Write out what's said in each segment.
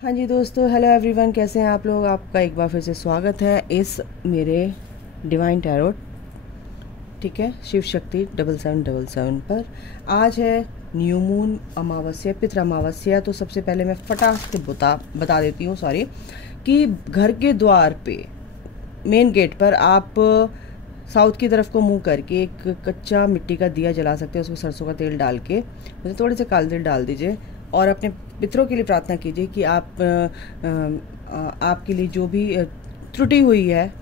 हाँ जी दोस्तों, hello everyone, कैसे हैं आप लोग। आपका एक बार फिर से स्वागत है इस मेरे डिवाइन टैरोट, ठीक है, शिव शक्ति 7777 पर। आज है न्यू मून अमावस्या, पितृ अमावस्या। तो सबसे पहले मैं फटाक से बता देती हूँ कि घर के द्वार पे, मेन गेट पर आप साउथ की तरफ को मुंह करके एक कच्चा मिट्टी का दिया जला सकते हैं। उसमें सरसों का तेल डाल के मुझे थोड़े से काले तिल डाल दीजिए और अपने पितरों के लिए प्रार्थना कीजिए कि आपके लिए जो भी त्रुटि हुई है,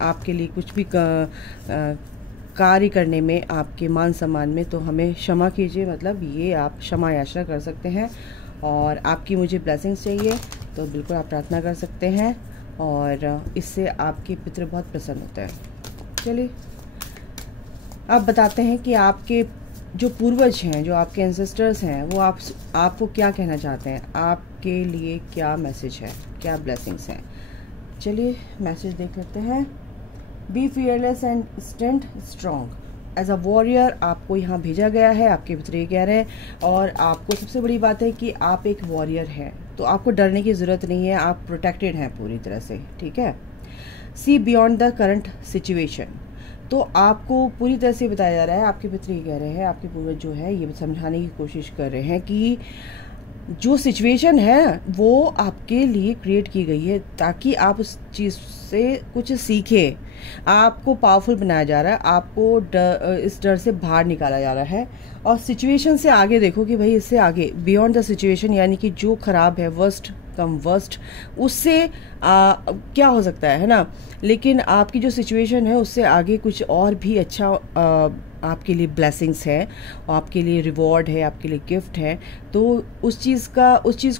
आपके लिए कुछ भी कार्य करने में, आपके मान सम्मान में, तो हमें क्षमा कीजिए। मतलब ये आप क्षमा याचना कर सकते हैं। और आपकी मुझे ब्लेसिंग्स चाहिए तो बिल्कुल आप प्रार्थना कर सकते हैं और इससे आपके पितृ बहुत प्रसन्न होते हैं। चलिए अब बताते हैं कि आपके जो पूर्वज हैं, जो आपके एंसेस्टर्स हैं, वो आपको क्या कहना चाहते हैं, आपके लिए क्या मैसेज है, क्या ब्लेसिंग्स हैं। चलिए मैसेज देख लेते हैं। Be fearless and stand strong as a warrior, आपको यहाँ भेजा गया है, आपके पितृ कह रहे हैं। और आपको सबसे बड़ी बात है कि आप एक वॉरियर हैं, तो आपको डरने की ज़रूरत नहीं है, आप प्रोटेक्टेड हैं पूरी तरह से, ठीक है। See beyond the current situation, तो आपको पूरी तरह से बताया जा रहा है, आपके पितृ कह रहे हैं, आपके पूर्वज जो है ये समझाने की कोशिश कर रहे हैं कि जो सिचुएशन है वो आपके लिए क्रिएट की गई है ताकि आप उस चीज़ से कुछ सीखें। आपको पावरफुल बनाया जा रहा है, आपको इस डर से बाहर निकाला जा रहा है और सिचुएशन से आगे देखो कि भाई इससे आगे बियॉन्ड द सिचुएशन, यानी कि जो खराब है, वर्स्ट कम वर्स्ट, उससे क्या हो सकता है ना। लेकिन आपकी जो सिचुएशन है उससे आगे कुछ और भी अच्छा आपके लिए ब्लेसिंग्स है, आपके लिए रिवॉर्ड है, आपके लिए गिफ्ट है। तो उस चीज़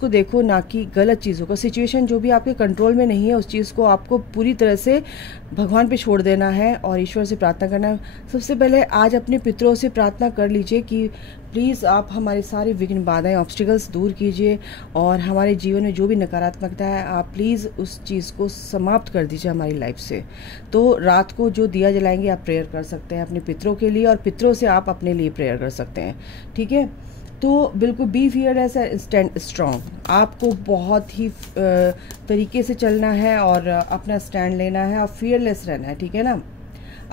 को देखो, ना कि गलत चीज़ों का। सिचुएशन जो भी आपके कंट्रोल में नहीं है, उस चीज़ को आपको पूरी तरह से भगवान पे छोड़ देना है और ईश्वर से प्रार्थना करना है। सबसे पहले आज अपने पितरों से प्रार्थना कर लीजिए कि प्लीज़ आप हमारे सारे विघ्न, बाधाएं, ऑब्स्टिकल्स दूर कीजिए और हमारे जीवन में जो भी नकारात्मकता है आप प्लीज़ उस चीज़ को समाप्त कर दीजिए हमारी लाइफ से। तो रात को जो दिया जलाएंगे आप प्रेयर कर सकते हैं अपने पितरों के लिए और पितरों से आप अपने लिए प्रेयर कर सकते हैं, ठीक है। तो बिल्कुल B fearless and stand strong, आपको बहुत ही तरीके से चलना है और अपना स्टैंड लेना है और फियरलेस रहना है, ठीक है ना।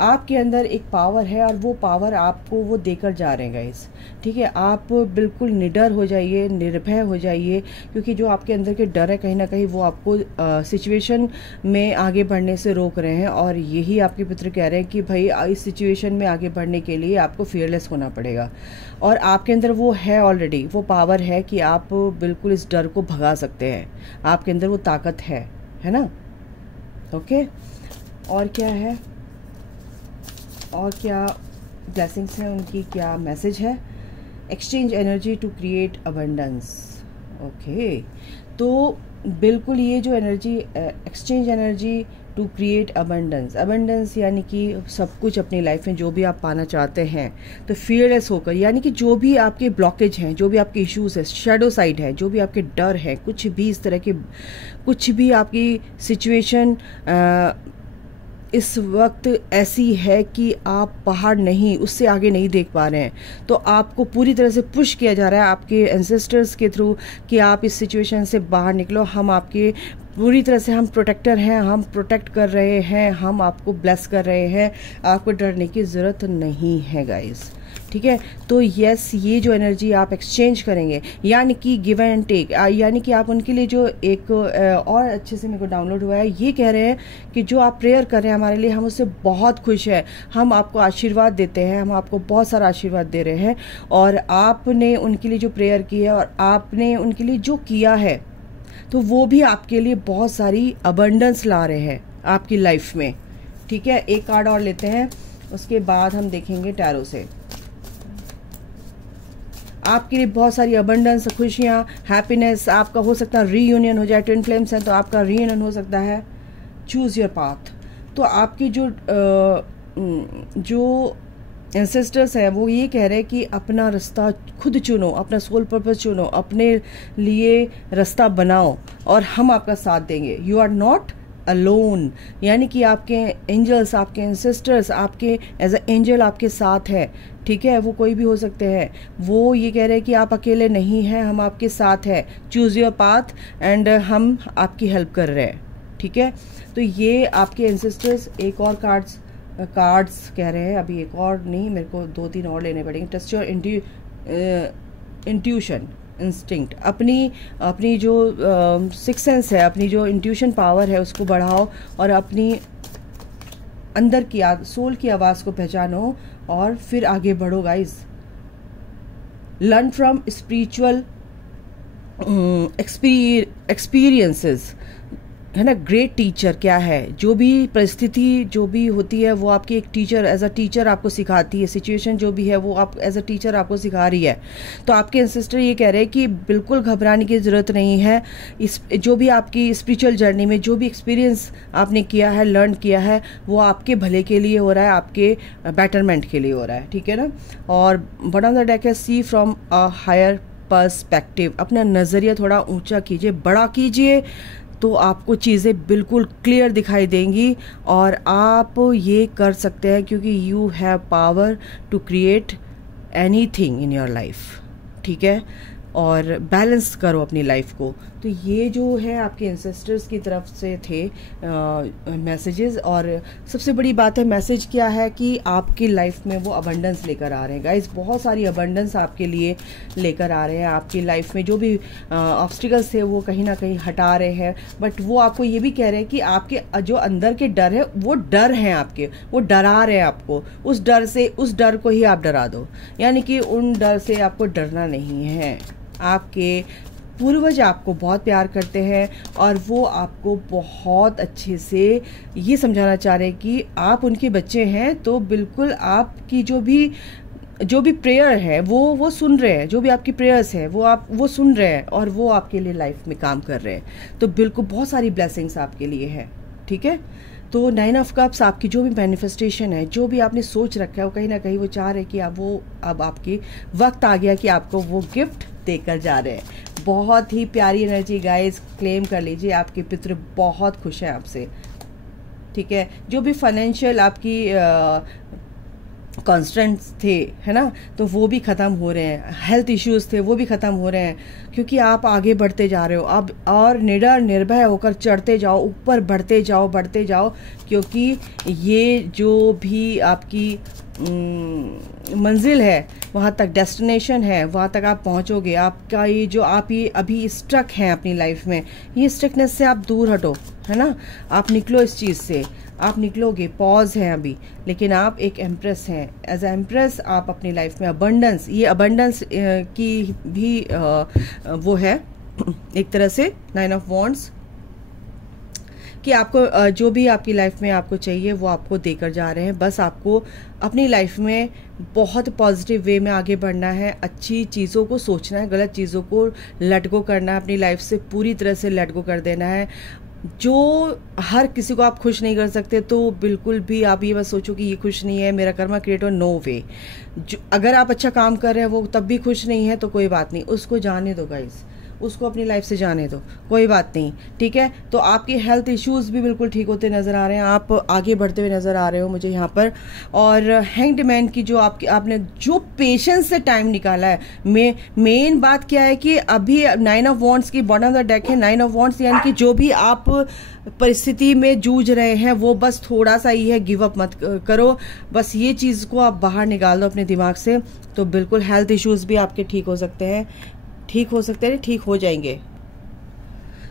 आपके अंदर एक पावर है और वो पावर आपको वो देकर जा रहे हैं गाइस, ठीक है। आप बिल्कुल निडर हो जाइए, निर्भय हो जाइए, क्योंकि जो आपके अंदर के डर है कहीं ना कहीं वो आपको सिचुएशन में आगे बढ़ने से रोक रहे हैं। और यही आपके पितृ कह रहे हैं कि भाई इस सिचुएशन में आगे बढ़ने के लिए आपको फियरलेस होना पड़ेगा। और आपके अंदर वो है ऑलरेडी, वो पावर है कि आप बिल्कुल इस डर को भगा सकते हैं, आपके अंदर वो ताकत है ना। ओके, और क्या है, और क्या ब्लेसिंग्स हैं, उनकी क्या मैसेज है। Exchange energy to create abundance, okay. तो बिल्कुल ये जो energy, exchange energy to create abundance, abundance यानी कि सब कुछ अपनी लाइफ में जो भी आप पाना चाहते हैं, तो फियरलेस होकर, यानी कि जो भी आपके ब्लॉकेज हैं, जो भी आपके इश्यूज है, शेडो साइड है, जो भी आपके डर है, कुछ भी इस तरह के, कुछ भी आपकी सिचुएशन इस वक्त ऐसी है कि आप बाहर नहीं, उससे आगे नहीं देख पा रहे हैं, तो आपको पूरी तरह से पुश किया जा रहा है आपके एंसेस्टर्स के थ्रू कि आप इस सिचुएशन से बाहर निकलो। हम आपके पूरी तरह से, हम प्रोटेक्टर हैं, हम प्रोटेक्ट कर रहे हैं, हम आपको ब्लेस कर रहे हैं, आपको डरने की ज़रूरत नहीं है गाइस, ठीक है। तो यस, ये जो एनर्जी आप एक्सचेंज करेंगे, यानी कि गिव एंड टेक, यानी कि आप उनके लिए जो एक और अच्छे से मेरे को डाउनलोड हुआ है, ये कह रहे हैं कि जो आप प्रेयर कर रहे हैं हमारे लिए, हम उससे बहुत खुश हैं, हम आपको आशीर्वाद देते हैं, हम आपको बहुत सारा आशीर्वाद दे रहे हैं। और आपने उनके लिए जो प्रेयर की है और आपने उनके लिए जो किया है, तो वो भी आपके लिए बहुत सारी अबंडेंस ला रहे हैं आपकी लाइफ में, ठीक है। एक कार्ड और लेते हैं, उसके बाद हम देखेंगे टैरो से। आपके लिए बहुत सारी अबंडेंस, खुशियाँ, हैप्पीनेस, आपका हो सकता है रीयूनियन हो जाए, ट्विन फ्लेम्स हैं तो आपका रीयूनियन हो सकता है। चूज़ योर पाथ, तो आपकी जो एंसेस्टर्स हैं वो ये कह रहे हैं कि अपना रास्ता खुद चुनो, अपना सोल पर्पस चुनो, अपने लिए रास्ता बनाओ और हम आपका साथ देंगे। यू आर नॉट अलोन, यानी कि आपके एंजल्स, आपके एंसेस्टर्स आपके एज अ एंजल आपके साथ है, ठीक है। वो कोई भी हो सकते हैं, वो ये कह रहे हैं कि आप अकेले नहीं हैं, हम आपके साथ हैं, चूज़ योर पाथ एंड हम आपकी हेल्प कर रहे हैं, ठीक है। तो ये आपके एंसेस्टर्स। एक और कार्ड्स कह रहे हैं, अभी एक और नहीं, मेरे को 2-3 और लेने पड़ेंगे। ट्रस्ट योर इंट्यूशन, इंस्टिंक्ट, अपनी जो सिक्स सेंस है, अपनी जो इंट्यूशन पावर है उसको बढ़ाओ और अपनी अंदर की सोल की आवाज़ को पहचानो और फिर आगे बढ़ो guys. Learn from spiritual experiences, है ना। ग्रेट टीचर क्या है, जो भी परिस्थिति जो भी होती है वो आपकी एक टीचर, एज अ टीचर आपको सिखाती है। सिचुएशन जो भी है वो आप एज अ टीचर आपको सिखा रही है। तो आपके एंसेस्टर ये कह रहे हैं कि बिल्कुल घबराने की ज़रूरत नहीं है। इस जो भी आपकी स्पिरिचुअल जर्नी में जो भी एक्सपीरियंस आपने किया है, लर्न किया है, वो आपके भले के लिए हो रहा है, आपके बेटरमेंट के लिए हो रहा है, ठीक है ना। और बड़ा द डेक है सी फ्रॉम अ हायर पर्सपेक्टिव, अपना नज़रिया थोड़ा ऊंचा कीजिए, बड़ा कीजिए, तो आपको चीज़ें बिल्कुल क्लियर दिखाई देंगी और आप ये कर सकते हैं, क्योंकि you have power to create anything in your life, ठीक है। और बैलेंस करो अपनी लाइफ को। तो ये जो है आपके एंसेस्टर्स की तरफ से थे मैसेजेस। और सबसे बड़ी बात है, मैसेज क्या है कि आपकी लाइफ में वो अबंडेंस लेकर आ रहे हैं गाइस, बहुत सारी अबंडेंस आपके लिए लेकर आ रहे हैं। आपकी लाइफ में जो भी ऑब्स्टिकल्स थे वो कहीं ना कहीं हटा रहे हैं, बट वो आपको ये भी कह रहे हैं कि आपके जो अंदर के डर है वो डर हैं आपके, वो डरा रहे हैं आपको। उस डर को ही आप डरा दो, यानी कि उन डर से आपको डरना नहीं है। आपके पूर्वज आपको बहुत प्यार करते हैं और वो आपको बहुत अच्छे से ये समझाना चाह रहे हैं कि आप उनके बच्चे हैं, तो बिल्कुल आपकी जो भी प्रेयर है वो सुन रहे हैं, जो भी आपकी प्रेयर्स है वो सुन रहे हैं और वो आपके लिए लाइफ में काम कर रहे हैं। तो बिल्कुल बहुत सारी ब्लेसिंग्स आपके लिए है, ठीक है। तो 9 ऑफ कप्स आपकी जो भी मैनिफेस्टेशन है, जो भी आपने सोच रखा है, वो कहीं ना कहीं वो चाह रहे हैं कि अब आपकी वक्त आ गया कि आपको वो गिफ्ट देकर जा रहे हैं। बहुत ही प्यारी एनर्जी गाइस, क्लेम कर लीजिए, आपके पितृ बहुत खुश हैं आपसे, ठीक है। जो भी फाइनेंशियल आपकी कॉन्स्टेंट्स थे, है ना, तो वो भी ख़त्म हो रहे हैं। हेल्थ इश्यूज थे वो भी ख़त्म हो रहे हैं, क्योंकि आप आगे बढ़ते जा रहे हो अब, और निडर निर्भय होकर चढ़ते जाओ, ऊपर बढ़ते जाओ, क्योंकि ये जो भी आपकी मंजिल है, वहाँ तक डेस्टिनेशन है, वहाँ तक आप पहुँचोगे। आपका ये जो आप ये अभी स्ट्रक हैं अपनी लाइफ में, ये स्ट्रकनेस से आप दूर हटो, है ना। आप निकलो इस चीज़ से, आप निकलोगे। पॉज है अभी, लेकिन आप एक एम्प्रेस हैं। एज ए एम्प्रेस आप अपनी लाइफ में अबंडेंस, ये अबंडेंस की भी वो है एक तरह से 9 ऑफ वॉन्ड्स, कि आपको जो भी आपकी लाइफ में आपको चाहिए वो आपको देकर जा रहे हैं। बस आपको अपनी लाइफ में बहुत पॉजिटिव वे में आगे बढ़ना है, अच्छी चीज़ों को सोचना है, गलत चीज़ों को लेट गो करना है, अपनी लाइफ से पूरी तरह से लेट गो कर देना है। जो हर किसी को आप खुश नहीं कर सकते, तो बिल्कुल भी आप ये बस सोचो कि ये खुश नहीं है, मेरा कर्मा क्रिएटर, नो वे। अगर आप अच्छा काम कर रहे हैं वो तब भी खुश नहीं है, तो कोई बात नहीं, उसको जाने दो गाइस, उसको अपनी लाइफ से जाने दो, कोई बात नहीं, ठीक है। तो आपके हेल्थ इश्यूज भी बिल्कुल ठीक होते नज़र आ रहे हैं, आप आगे बढ़ते हुए नज़र आ रहे हो मुझे यहाँ पर। और हैंग्ड मैन की जो आपने जो पेशेंस से टाइम निकाला है, मेन बात क्या है कि अभी 9 ऑफ वॉन्ड्स की बॉटम ऑफ द डेक है 9 ऑफ वॉन्ड्स, यानी कि जो भी आप परिस्थिति में जूझ रहे हैं वो बस थोड़ा सा ही है, गिव अप मत करो, बस ये चीज़ को आप बाहर निकाल दो अपने दिमाग से। तो बिल्कुल हेल्थ इश्यूज भी आपके ठीक हो सकते हैं, ठीक हो जाएंगे।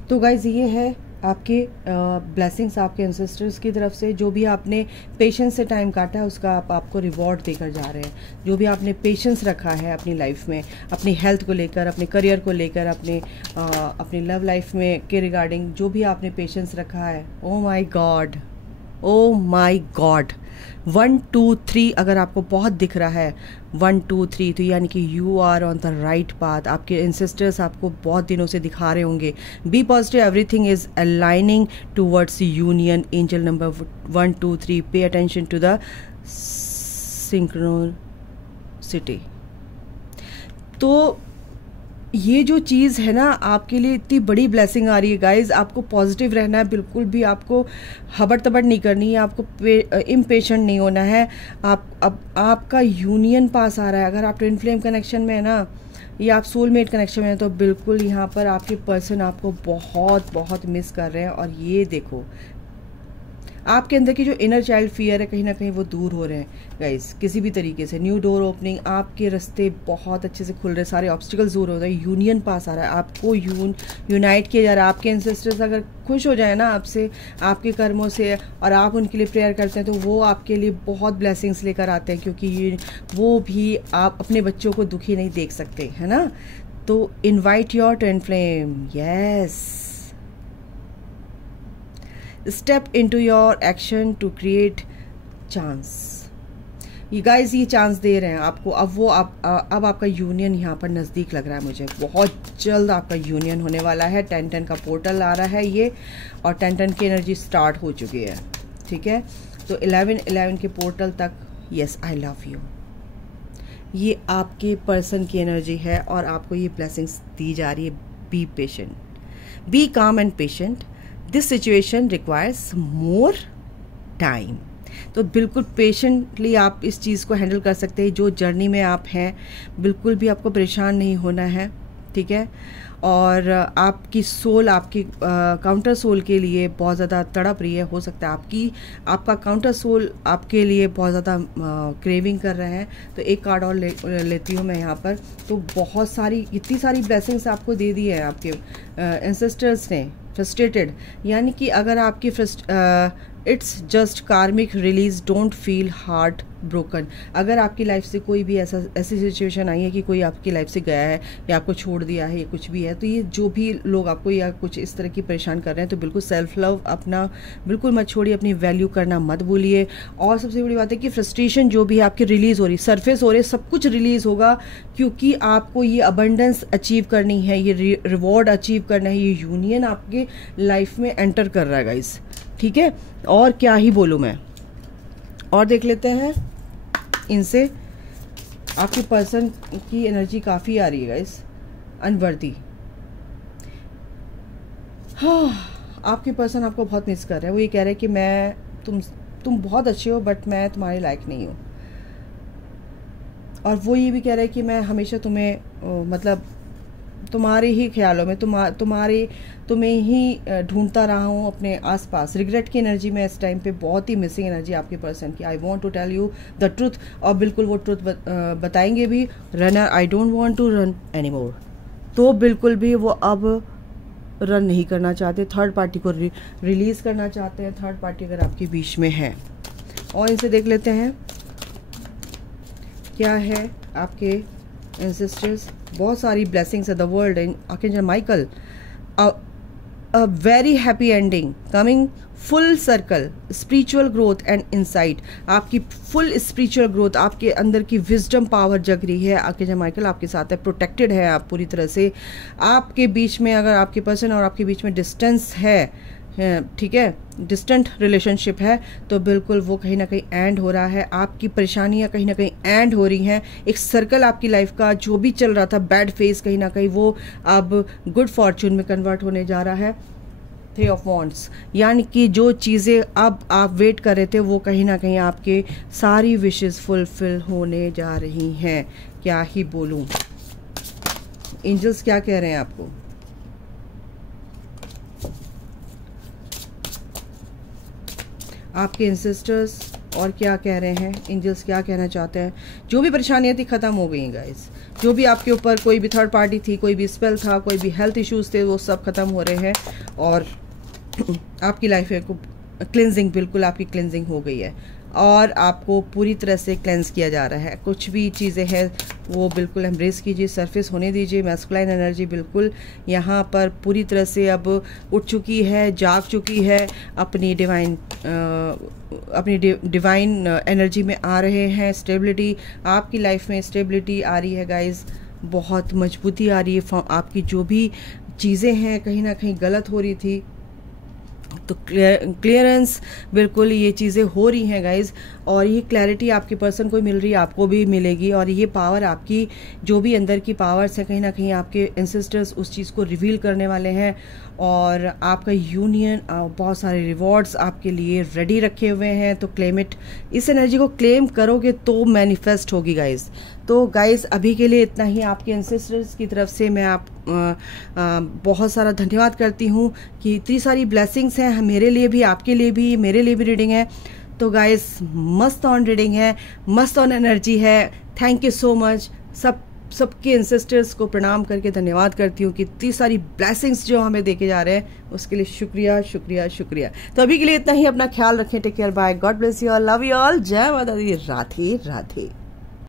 तो गाइज ये है आपके ब्लेसिंग्स आपके एंसेस्टर्स की तरफ से। जो भी आपने पेशेंस से टाइम काटा है उसका आपको रिवॉर्ड देकर जा रहे हैं। जो भी आपने पेशेंस रखा है अपनी लाइफ में, अपनी हेल्थ को लेकर, अपने करियर को लेकर, अपनी लव लाइफ में के रिगार्डिंग जो भी आपने पेशेंस रखा है, ओ माई गॉड 1 2 3 अगर आपको बहुत दिख रहा है 1 2 3, तो यानी कि you are on the right path. आपके एंसेस्टर्स आपको बहुत दिनों से दिखा रहे होंगे, be positive, everything is aligning towards union. Angel number 1 2 3, pay attention to the synchronicity. तो ये जो चीज़ है ना आपके लिए इतनी बड़ी ब्लेसिंग आ रही है गाइज। आपको पॉजिटिव रहना है, बिल्कुल भी आपको हबड़ तबड़ नहीं करनी है, आपको इम्पेशेंट नहीं होना है। अब आपका यूनियन पास आ रहा है। अगर आप ट्विन फ्लेम कनेक्शन में है ना, या आप सोलमेट कनेक्शन में है, तो बिल्कुल यहाँ पर आपके पर्सन आपको बहुत बहुत मिस कर रहे हैं। और ये देखो आपके अंदर की जो इनर चाइल्ड फियर है कहीं ना कहीं वो दूर हो रहे हैं गाइस। किसी भी तरीके से न्यू डोर ओपनिंग, आपके रास्ते बहुत अच्छे से खुल रहे हैं, सारे ऑब्स्टिकल्स दूर हो रहे हैं, यूनियन पास आ रहा है, आपको यूनाइट किया जा रहा है। आपके एंसेस्टर्स अगर खुश हो जाए ना आपसे, आपके कर्मों से, और आप उनके लिए प्रेयर करते हैं, तो वो आपके लिए बहुत ब्लेसिंग्स लेकर आते हैं, क्योंकि वो भी आप अपने बच्चों को दुखी नहीं देख सकते, है ना। तो invite your twin flame, yes, step into your action to create chance. ये गाइस ये चांस दे रहे हैं आपको। अब आपका यूनियन यहाँ पर नज़दीक लग रहा है मुझे, बहुत जल्द आपका यूनियन होने वाला है। 10-10 का पोर्टल आ रहा है ये, और 10-10 की एनर्जी स्टार्ट हो चुकी है, ठीक है। तो 11-11 के पोर्टल तक, यस आई लव यू, ये आपके पर्सन की एनर्जी है और आपको ये ब्लेसिंग्स दी जा रही है। बी पेशेंट, बी काम and patient, this situation requires more time. तो बिल्कुल पेशेंटली आप इस चीज़ को हैंडल कर सकते हैं। जो जर्नी में आप हैं बिल्कुल भी आपको परेशान नहीं होना है, ठीक है। और आपकी सोल, आपकी काउंटर सोल के लिए बहुत ज़्यादा तड़प रही है। हो सकता है आपका काउंटर सोल आपके लिए बहुत ज़्यादा क्रेविंग कर रहे हैं। तो एक कार्ड और लेती हूँ मैं यहाँ पर। तो बहुत सारी, इतनी सारी ब्लेसिंग्स आपको दे दी है आपके एंसेस्टर्स ने। फ्रस्ट्रेटेड, यानी कि अगर आपकी इट्स जस्ट कार्मिक release, don't feel heart broken. अगर आपकी लाइफ से कोई भी ऐसी सिचुएशन आई है कि कोई आपकी लाइफ से गया है या आपको छोड़ दिया है या कुछ भी है, तो ये जो भी लोग आपको या कुछ इस तरह की परेशान कर रहे हैं, तो बिल्कुल सेल्फ लव अपना बिल्कुल मत छोड़िए, अपनी वैल्यू करना मत भूलिए। और सबसे बड़ी बात है कि फ्रस्ट्रेशन जो भी आपकी रिलीज़ हो रही, सरफेस हो रही, सब कुछ रिलीज़ होगा, क्योंकि आपको ये अबंडेंस अचीव करनी है, ये रिवॉर्ड अचीव करना है, ये यूनियन आपके लाइफ में एंटर कर रहा है गाइस, ठीक है। और क्या ही बोलूँ मैं। और देख लेते हैं इनसे, आपके पर्सन की एनर्जी काफ़ी आ रही है गाइस। अनवर्दी, हाँ, आपके पर्सन आपको बहुत मिस कर रहे हैं। वो ये कह रहे हैं कि तुम बहुत अच्छे हो, बट मैं तुम्हारे लायक नहीं हूँ। और वो ये भी कह रहे हैं कि मैं हमेशा तुम्हें मतलब तुम्हारे ही ख्यालों में, तुम्हें ही ढूंढता रहा हूँ अपने आसपास। रिग्रेट की एनर्जी में इस टाइम पे बहुत ही मिसिंग एनर्जी आपके पर्सन की। I want to tell you the truth, और बिल्कुल वो ट्रुथ बताएंगे भी। Runner, I don't want to run any more, तो बिल्कुल भी वो अब रन नहीं करना चाहते, थर्ड पार्टी को रिलीज़ करना चाहते हैं। थर्ड पार्टी अगर आपके बीच में है। और इनसे देख लेते हैं क्या है आपके एंसेस्टर्स। बहुत सारी ब्लेसिंग्स है। The world in archangel Michael, a very happy ending coming, full circle, spiritual growth and insight. आपकी फुल स्पिरिचुअल ग्रोथ, आपके अंदर की विजडम पावर जग रही है। आर्कएंजल माइकल आपके साथ है, प्रोटेक्टेड है आप पूरी तरह से। आपके बीच में, अगर आपके पर्सन और आपके बीच में डिस्टेंस है, ठीक है, डिस्टेंट रिलेशनशिप है, तो बिल्कुल वो कहीं ना कहीं एंड हो रहा है। आपकी परेशानियां कहीं ना कहीं एंड हो रही हैं। एक सर्कल आपकी लाइफ का जो भी चल रहा था, बैड फेज, कहीं ना कहीं वो अब गुड फॉर्चून में कन्वर्ट होने जा रहा है। थ्री ऑफ वॉन्ड्स, यानी कि जो चीज़ें अब आप वेट कर रहे थे, वो कहीं ना कहीं आपके सारी विशेस फुलफिल होने जा रही हैं। क्या ही बोलूं, एंजल्स क्या कह रहे हैं आपको। आपके एंसेस्टर्स और क्या कह रहे हैं, एंजल्स क्या कहना चाहते हैं। जो भी परेशानियां थी खत्म हो गई गाइस। जो भी आपके ऊपर कोई भी थर्ड पार्टी थी, कोई भी स्पेल था, कोई भी हेल्थ इश्यूज थे, वो सब खत्म हो रहे हैं। और आपकी लाइफ में क्लिनजिंग, बिल्कुल आपकी क्लिनजिंग हो गई है, और आपको पूरी तरह से क्लेंस किया जा रहा है। कुछ भी चीज़ें हैं वो बिल्कुल एम्ब्रेस कीजिए, सरफेस होने दीजिए। मैस्कुलाइन एनर्जी बिल्कुल यहाँ पर पूरी तरह से अब उठ चुकी है, जाग चुकी है, अपनी डिवाइन एनर्जी में आ रहे हैं। स्टेबिलिटी, आपकी लाइफ में स्टेबिलिटी आ रही है गाइज, बहुत मजबूती आ रही है। आपकी जो भी चीज़ें हैं कहीं ना कहीं गलत हो रही थी, तो क्लियरेंस, बिल्कुल ये चीज़ें हो रही हैं गाइज। और ये क्लैरिटी आपके पर्सन को मिल रही है, आपको भी मिलेगी। और ये पावर आपकी जो भी अंदर की पावर्स है, कहीं ना कहीं आपके एंसेस्टर्स उस चीज़ को रिवील करने वाले हैं। और आपका यूनियन, बहुत सारे रिवॉर्ड्स आपके लिए रेडी रखे हुए हैं। तो क्लेम इट, इस एनर्जी को क्लेम करोगे तो मैनिफेस्ट होगी गाइस। तो गाइस अभी के लिए इतना ही। आपके एंसेस्टर्स की तरफ से मैं आप बहुत सारा धन्यवाद करती हूँ कि इतनी सारी ब्लेसिंग्स हैं मेरे लिए भी, आपके लिए भी, मेरे लिए भी रीडिंग है। तो गाइस मस्त ऑन रीडिंग है, मस्त ऑन एनर्जी है। Thank you so much. सबके एंसेस्टर्स को प्रणाम करके धन्यवाद करती हूँ कि इतनी सारी ब्लेसिंग्स जो हमें देके जा रहे हैं, उसके लिए शुक्रिया शुक्रिया शुक्रिया। तो अभी के लिए इतना ही। अपना ख्याल रखें। Take care, bye, God bless you all, love you all, जय माता दी, राधे राधे।